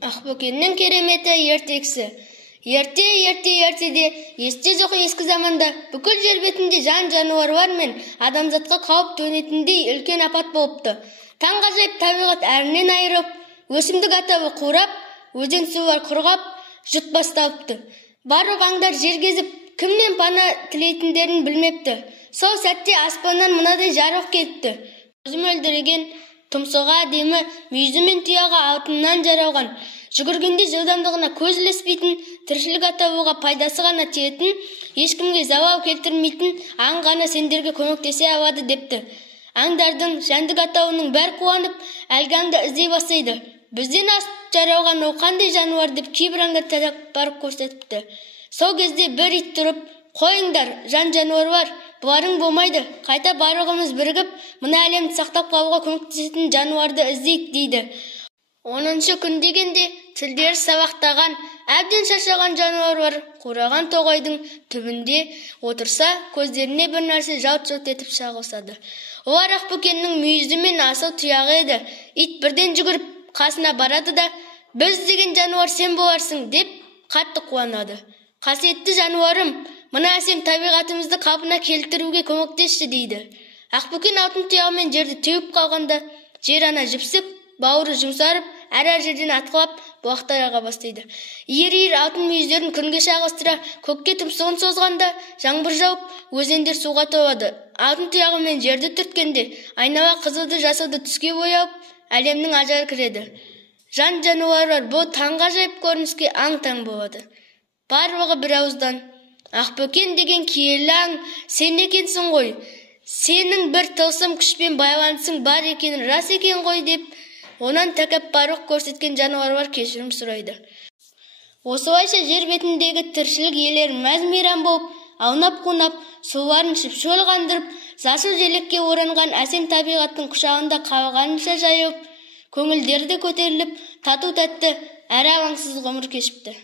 Ақбөкеннің кереметі ертексі. Ертеде, есте жоқ ескі заманда бүкіл жер бетінде жан-жануарлар мен адамзатқа қауіп төнетіндей үлкен апат болыпты. Таңғажайып табиғат әрінен айырып, өсімдік атауы қурап, өзен сулар құрғап, жұт басталыпты. Барлық аңдар жер кезіп, кімнен пана тілейтіндерін білмепті. Сол сәтте аспаннан мынадай жарық кетті. Өзім өлдірген, тұмсығы әдемі, мүйізі мен тұяғы алтыннан жаралған, жүгіргенде жылдамдығына көз ілеспейтін, тіршілік атаулыға пайдасы ғана тиетін, ешкімге залал келтірмейтін аң ғана сендерге көмектесе алады депті. Аңдардың жәндік атауының бәр қуанып, әлгі аңды іздей бастайды. Бізден асып жаралған ол қандай жануар деп кейбір аңдар тәліп барып көрсетіпті. Сол кезде бір ит тұрып, қойыңдар, жан-жануарлар, бұларың болмайды, қайта барлығымыз бірігіп, мына әлемді сақтап қалуға көмектесетін жануарды іздейік дейді. 10-шы күн дегенде тілдері сабақтаған, әбден шаршаған жануарлар қураған тоғайдың түбінде отырса, көздеріне бір нәрсе жалт-жұлт етіп шағылысады. Олар Ақбөкеннің мүйізі мен асыл тұяғы еді. Ит бірден жүгіріп қасына барады да, біз деген жануар сен боларсың деп қатты қуанады. Қасиетті жануарым, мына әсем табиғатымызды қалпына келтіруге көмектесші дейді. Ақбөкен алтын тұяғымен жерді теуіп қалғанда, жер ана жіпсіп, бауыры жұмсарып, әр жерден атқылап, бұлақтарға бастайды. Иір алтын мүйіздерін күнге шағылыстыра, көкке тұмсығын созғанда, жаңбыр жауып, өзендер суға толады. Алтын тұяғымен жерді түрткенде, айнала қызылды жасылды түске боялып, әлемнің ажары кіреді. Жан-жануарлар бұл таңғажайып көрініске аң-таң болады. Барлығы бір ауыздан, Ақбөкен деген киелі аң, сен екенсің ғой, сенің бір тылсым күшпен байланысың бар екенін рас екен ғой деп, онан тәкаппарлық көрсеткен жануарлар кешірім сұрайды. Осылайша жер бетіндегі тіршілік иелері мәз-мейрам болып, аунап-қунап, суларын ішіп шөл қандырып, жасыл желекке оранған әсем табиғаттың құшағында қалғанынша жайылып, көңілдері де көтеріліп, тату-тәтті әрі алаңсыз ғұмыр кешіпті.